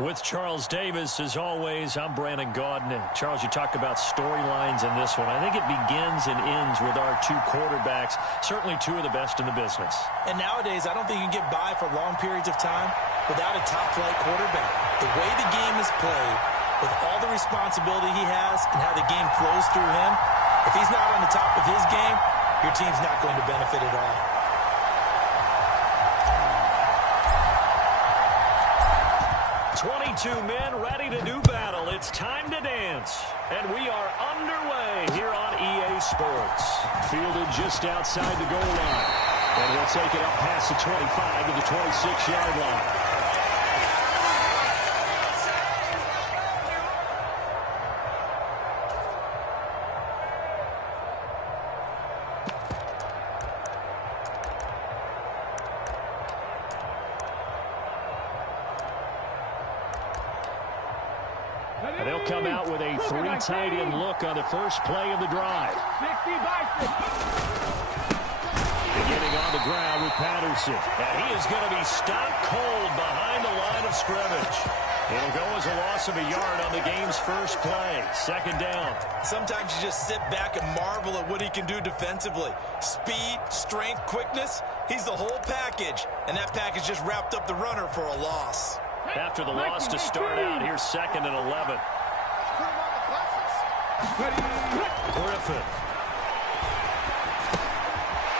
With Charles Davis, as always, I'm Brandon Gaudin. Charles, you talk about storylines in this one. I think it begins and ends with our two quarterbacks, certainly two of the best in the business. And nowadays, I don't think you can get by for long periods of time without a top-flight quarterback. The way the game is played, with all the responsibility he has and how the game flows through him, if he's not on the top of his game, your team's not going to benefit at all. 22 men ready to do battle. It's time to dance. And we are underway here on EA Sports. Fielded just outside the goal line. And we'll take it up past the 25 to the 26-yard line. And they'll come out with a three-tight end look on the first play of the drive. Beginning on the ground with Patterson. And he is going to be stopped cold behind the line of scrimmage. It'll go as a loss of a yard on the game's first play. Second down. Sometimes you just sit back and marvel at what he can do defensively. Speed, strength, quickness. He's the whole package. And that package just wrapped up the runner for a loss. After the loss to start out, here's 2nd and 11. Griffin.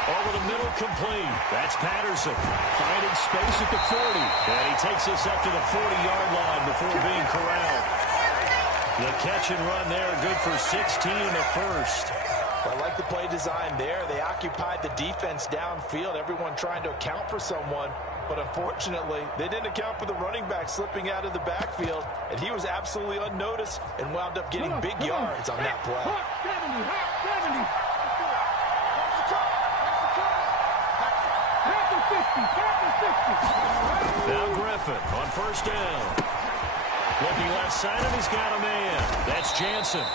Over the middle, complete. That's Patterson. Finding space at the 40. And he takes us up to the 40-yard line before being corralled. The catch and run there, good for 16 in the first. I like the play design there. They occupied the defense downfield, everyone trying to account for someone. But unfortunately, they didn't account for the running back slipping out of the backfield, and he was absolutely unnoticed and wound up getting big yards on that play. Now Griffin on first down. Looking left side, and he's got a man. That's Jansen.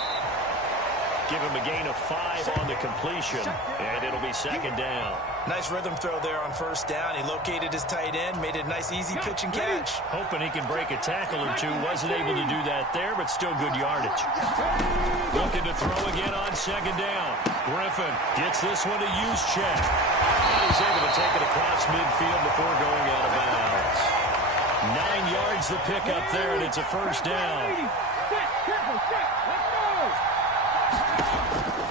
Give him a gain of 5 on the completion, and it'll be second down. Nice rhythm throw there on first down. He located his tight end, made a nice easy pitch and catch. Hoping he can break a tackle or two. Wasn't able to do that there, but still good yardage. Looking to throw again on second down. Griffin gets this one to Juszczyk. He's able to take it across midfield before going out of bounds. 9 yards the pickup there, and it's a first down.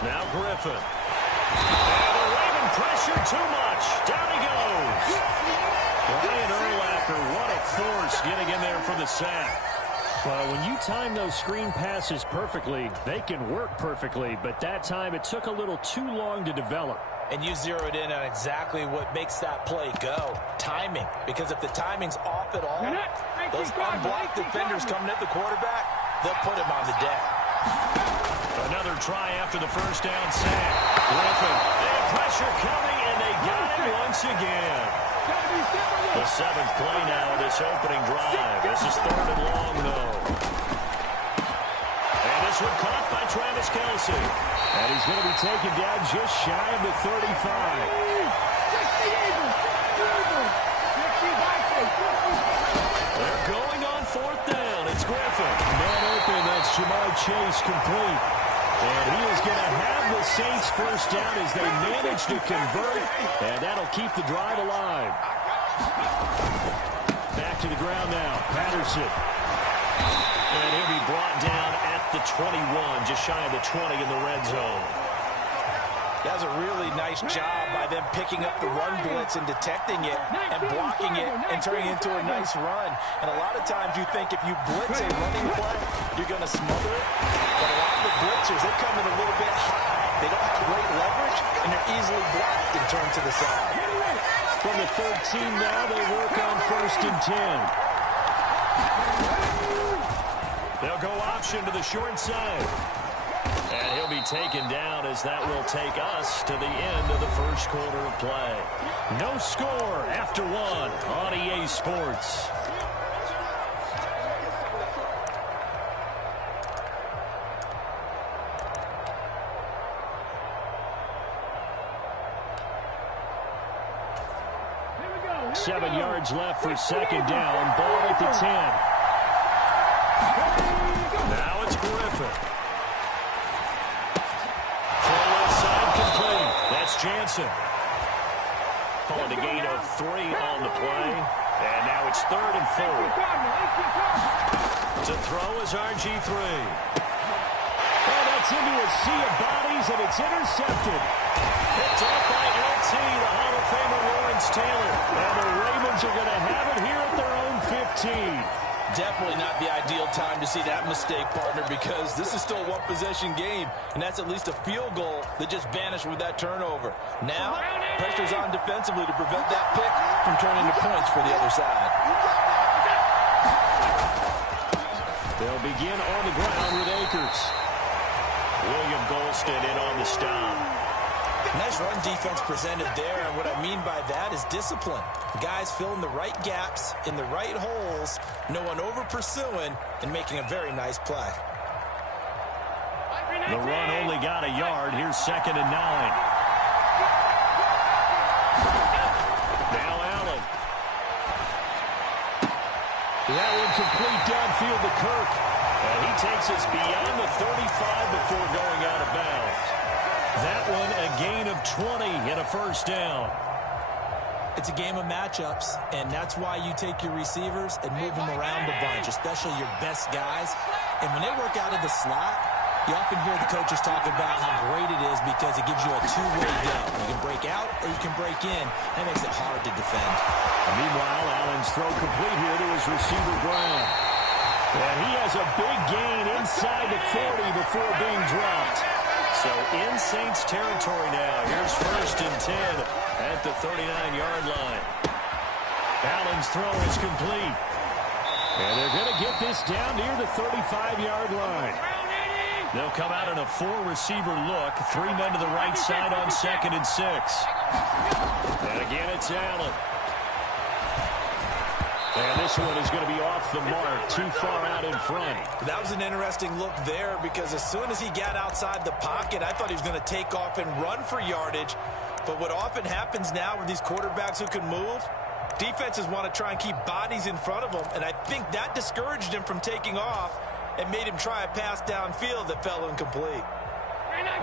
Now Griffin. And the Raven pressure too much. Down he goes. Brian Urlacher, what a force getting in there for the sack. Well, when you time those screen passes perfectly, they can work perfectly. But that time, it took a little too long to develop. And you zeroed in on exactly what makes that play go. Timing. Because if the timing's off at all, those unblocked defenders coming at the quarterback, they'll put him on the deck. Another try after the first down sack. Griffin, and pressure coming, and they got him once again. The 7th play now of this opening drive. This is 3rd and long, though. And this one caught by Travis Kelce. And he's going to be taken down just shy of the 35. They're going on 4th down. It's Griffin. Man open, that's Ja'Marr Chase complete. And he is going to have the Saints first down as they manage to convert. And that'll keep the drive alive. Back to the ground now. Patterson. And he'll be brought down at the 21, just shy of the 20 in the red zone. That was a really nice job by them picking up the run blitz and detecting it and blocking it and turning it into a nice run. And a lot of times you think if you blitz a running play, you're going to smother it. But a lot of the blitzers, they come in a little bit high. They don't have great leverage, and they're easily blocked and turned to the side. From the 13 now, they work on 1st and 10. They'll go option to the short side. And he'll be taken down as that will take us to the end of the first quarter of play. No score after 1 on EA Sports. Here we go. 7 yards left for second down. Ball at the 10. Now it's Griffin. Throw inside complete. That's Jansen. Calling a gain of 3 on the play. And now it's 3rd and 4. To throw is RG3. Oh, that's into a sea of bodies, and it's intercepted. Picked off by LT, the Hall of Famer Lawrence Taylor. And the Ravens are going to have it here at their own 15. Definitely not the ideal time to see that mistake, partner, because this is still a one-possession game, and that's at least a field goal that just vanished with that turnover. Now, pressure's on defensively to prevent that pick from turning into points for the other side. They'll begin on the ground with Akers. William Golston in on the stop. Nice run defense presented there, and what I mean by that is discipline. Guys filling the right gaps in the right holes, no one over-pursuing, and making a very nice play. The run only got a yard. Here's 2nd and 9. Now Allen. That one complete downfield to Kirk. And he takes us beyond the 35 before going out of bounds. That one a gain of 20 and a first down. It's a game of matchups, and that's why you take your receivers and move them around a bunch, especially your best guys. And when they work out of the slot, you often hear the coaches talk about how great it is because it gives you a two-way go. You can break out or you can break in. That makes it hard to defend. And meanwhile, Allen's throw complete here to his receiver, Brown. And he has a big gain inside the 40 before being dropped. So in Saints territory now. Here's 1st and 10 at the 39-yard line. Allen's throw is complete. And they're going to get this down near the 35-yard line. They'll come out in a 4-receiver look. 3 men to the right side on 2nd and 6. And again, it's Allen. And this one is going to be off the mark, too far out in front. That was an interesting look there because as soon as he got outside the pocket, I thought he was going to take off and run for yardage. But what often happens now with these quarterbacks who can move, defenses want to try and keep bodies in front of them, and I think that discouraged him from taking off and made him try a pass downfield that fell incomplete.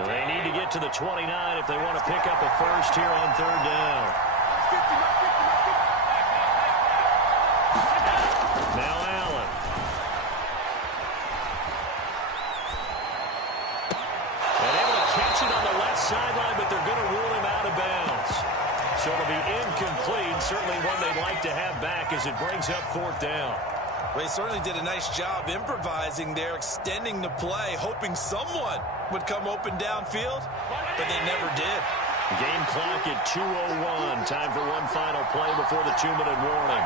They need to get to the 29 if they want to pick up a first here on 3rd down. Now Allen. And able to catch it on the left sideline, but they're going to rule him out of bounds. So it'll be incomplete, certainly one they'd like to have back as it brings up 4th down. Well, he certainly did a nice job improvising there, extending the play, hoping someone would come open downfield, but they never did. Game clock at 2:01. Time for one final play before the 2-minute warning.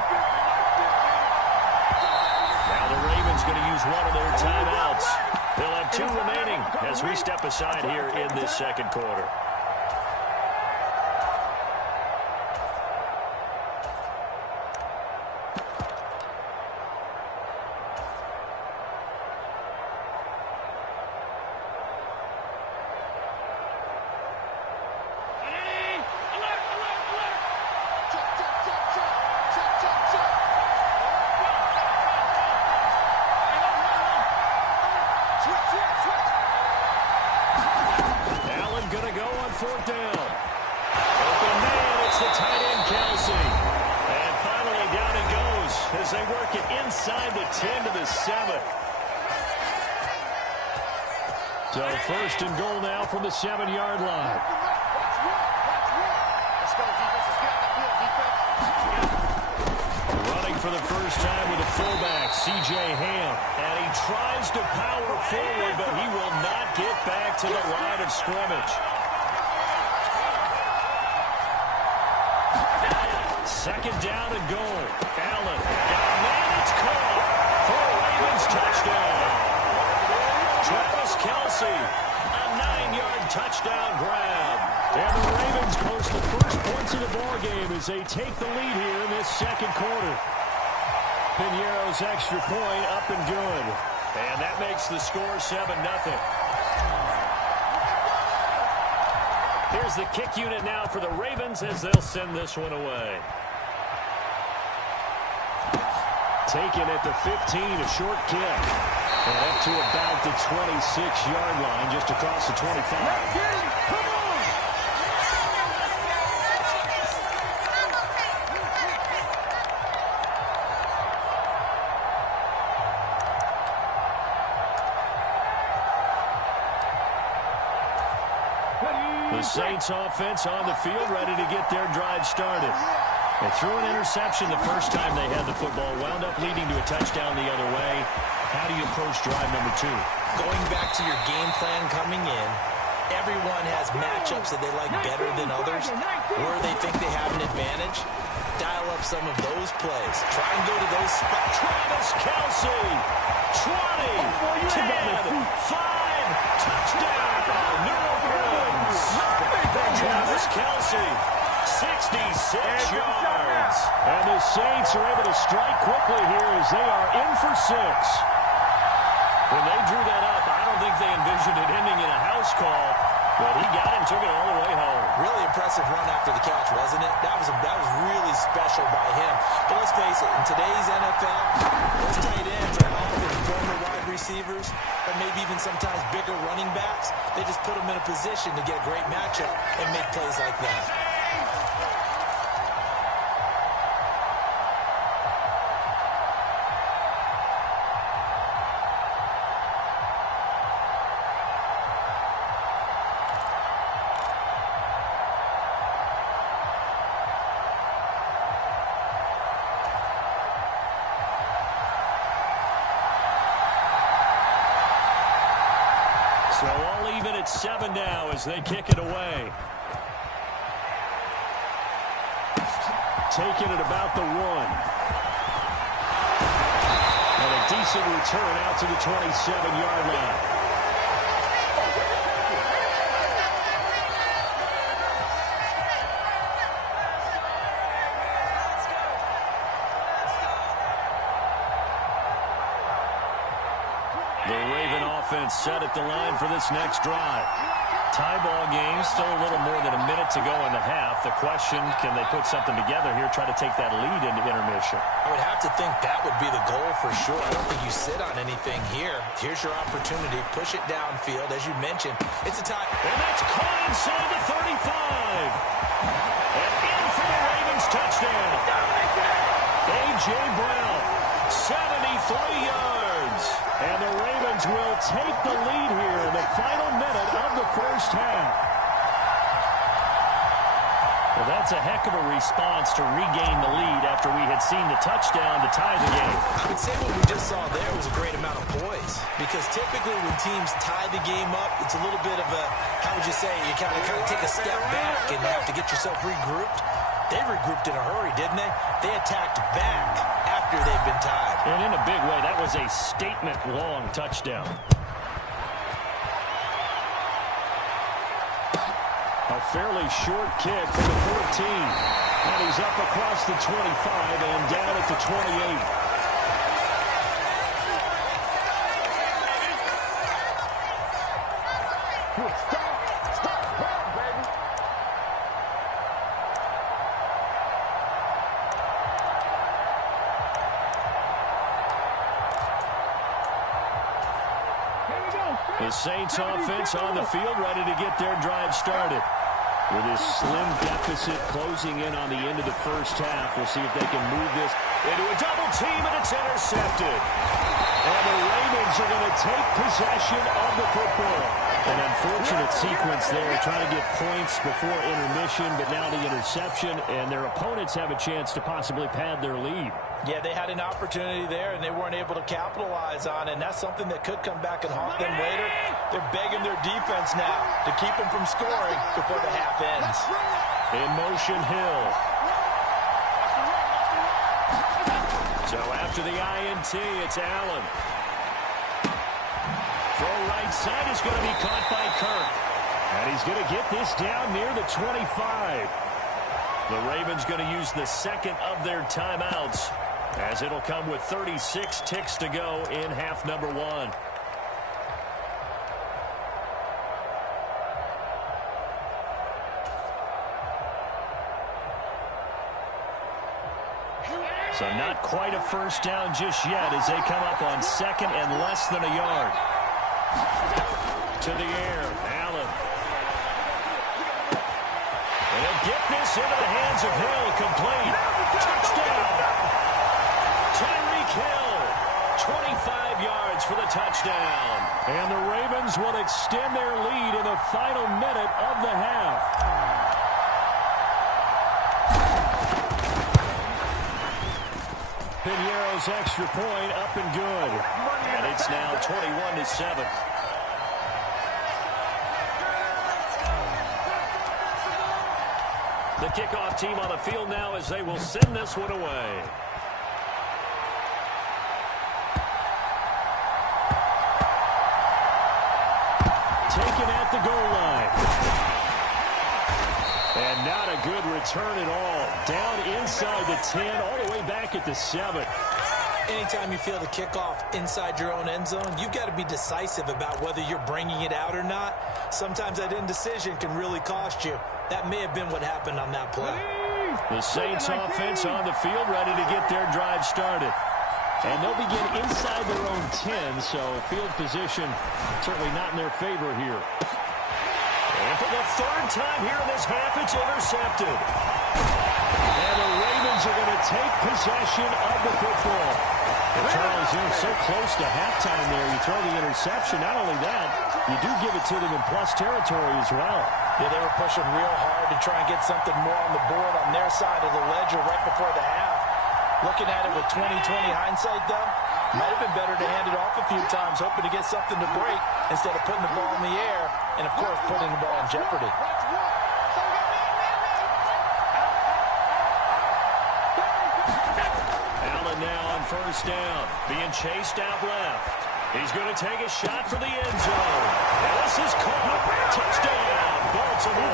Now the Ravens going to use one of their timeouts. They'll have 2 remaining as we step aside here in this 2nd quarter. So 1st and goal now from the 7-yard line. Running for the first time with a fullback, C.J. Ham. And he tries to power forward, but he will not get back to the line of scrimmage. 2nd down and goal. Allen. And it's caught for a Ravens touchdown. Travis Kelce, a 9-yard touchdown grab. And the Ravens post the first points of the ballgame as they take the lead here in this 2nd quarter. Piñeiro's extra point up and good. And that makes the score 7-0. Here's the kick unit now for the Ravens as they'll send this one away. Taken at the 15, a short kick. And up to about the 26-yard line, just across the 25. Come on! The Saints offense on the field, ready to get their drive started. They threw an interception the first time they had the football, wound up leading to a touchdown the other way. How do you approach drive number 2? Going back to your game plan coming in, everyone has matchups that they like better than others. Where they think they have an advantage, dial up some of those plays. Try and go to those spots. Travis Kelce, 20, 10, 5, touchdown, New Orleans. Travis Kelce, 66 yards. And the Saints are able to strike quickly here as they are in for 6. When they drew that up, I don't think they envisioned it ending in a house call, but he got it and took it all the way home. Really impressive run after the catch, wasn't it? That was really special by him. But let's face it, in today's NFL, those tight ends are often former wide receivers, or maybe even sometimes bigger running backs. They just put them in a position to get a great matchup and make plays like that. So all even at 7 now as they kick it away. Taking it about the 1. And a decent return out to the 27-yard line. Offense set at the line for this next drive. Tie ball game, still a little more than a minute to go in the half. The question, can they put something together here, try to take that lead into intermission? I would have to think that would be the goal for sure. I don't think you sit on anything here. Here's your opportunity. Push it downfield. As you mentioned, it's a tie. And that's caught inside the 35. And in for the Ravens touchdown. A.J. Brown, 73 yards. And the Ravens will take the lead here in the final minute of the first half. Well, that's a heck of a response to regain the lead after we had seen the touchdown to tie the game. I would say what we just saw there was a great amount of poise. Because typically when teams tie the game up, it's a little bit of a, how would you say, you kind of take a step back and have to get yourself regrouped. They regrouped in a hurry, didn't they? They attacked back after they've been tied. And in a big way, that was a statement-long touchdown. A fairly short kick from the 14. And he's up across the 25 and down at the 28. The Saints offense on the field ready to get their drive started. With this slim deficit closing in on the end of the first half, we'll see if they can move this into a double team, and it's intercepted. And the Ravens are going to take possession of the football. An unfortunate sequence there, trying to get points before intermission, but now the interception, and their opponents have a chance to possibly pad their lead. Yeah, they had an opportunity there, and they weren't able to capitalize on it, and that's something that could come back and haunt them later. They're begging their defense now to keep them from scoring before the half ends. In motion, Hill. So after the INT, it's Allen. Throw right side is going to be caught by Kirk. And he's going to get this down near the 25. The Ravens going to use the second of their timeouts, as it'll come with 36 ticks to go in half number 1. So not quite a first down just yet as they come up on second and less than a yard. To the air, Allen. And they'll get this into the hands of Hill, complete. Touchdown! Tyreek Hill, 25 yards for the touchdown. And the Ravens will extend their lead in the final minute of the half. Piñeiro's extra point up and good. And it's now 21-7. The kickoff team on the field now as they will send this one away. Taken at the goal line. And not a good return at all. Down inside the 10, all the way back at the 7. Anytime you feel the kickoff inside your own end zone, you've got to be decisive about whether you're bringing it out or not. Sometimes that indecision can really cost you. That may have been what happened on that play. The Saints offense on the field, ready to get their drive started. And they'll begin inside their own 10, so field position certainly not in their favor here. And for the third time here in this half, it's intercepted. And the Ravens are going to take possession of the football. And Charles, you're so close to halftime there. You throw the interception. Not only that, you do give it to them in plus territory as well. Yeah, they were pushing real hard to try and get something more on the board on their side of the ledger right before the half. Looking at it with 20/20 hindsight, though, might have been better to hand it off a few times, hoping to get something to break instead of putting the ball in the air and, of course, putting the ball in jeopardy. Allen now on first down, being chased out left. He's going to take a shot for the end zone. And this is caught. Touchdown, Baltimore.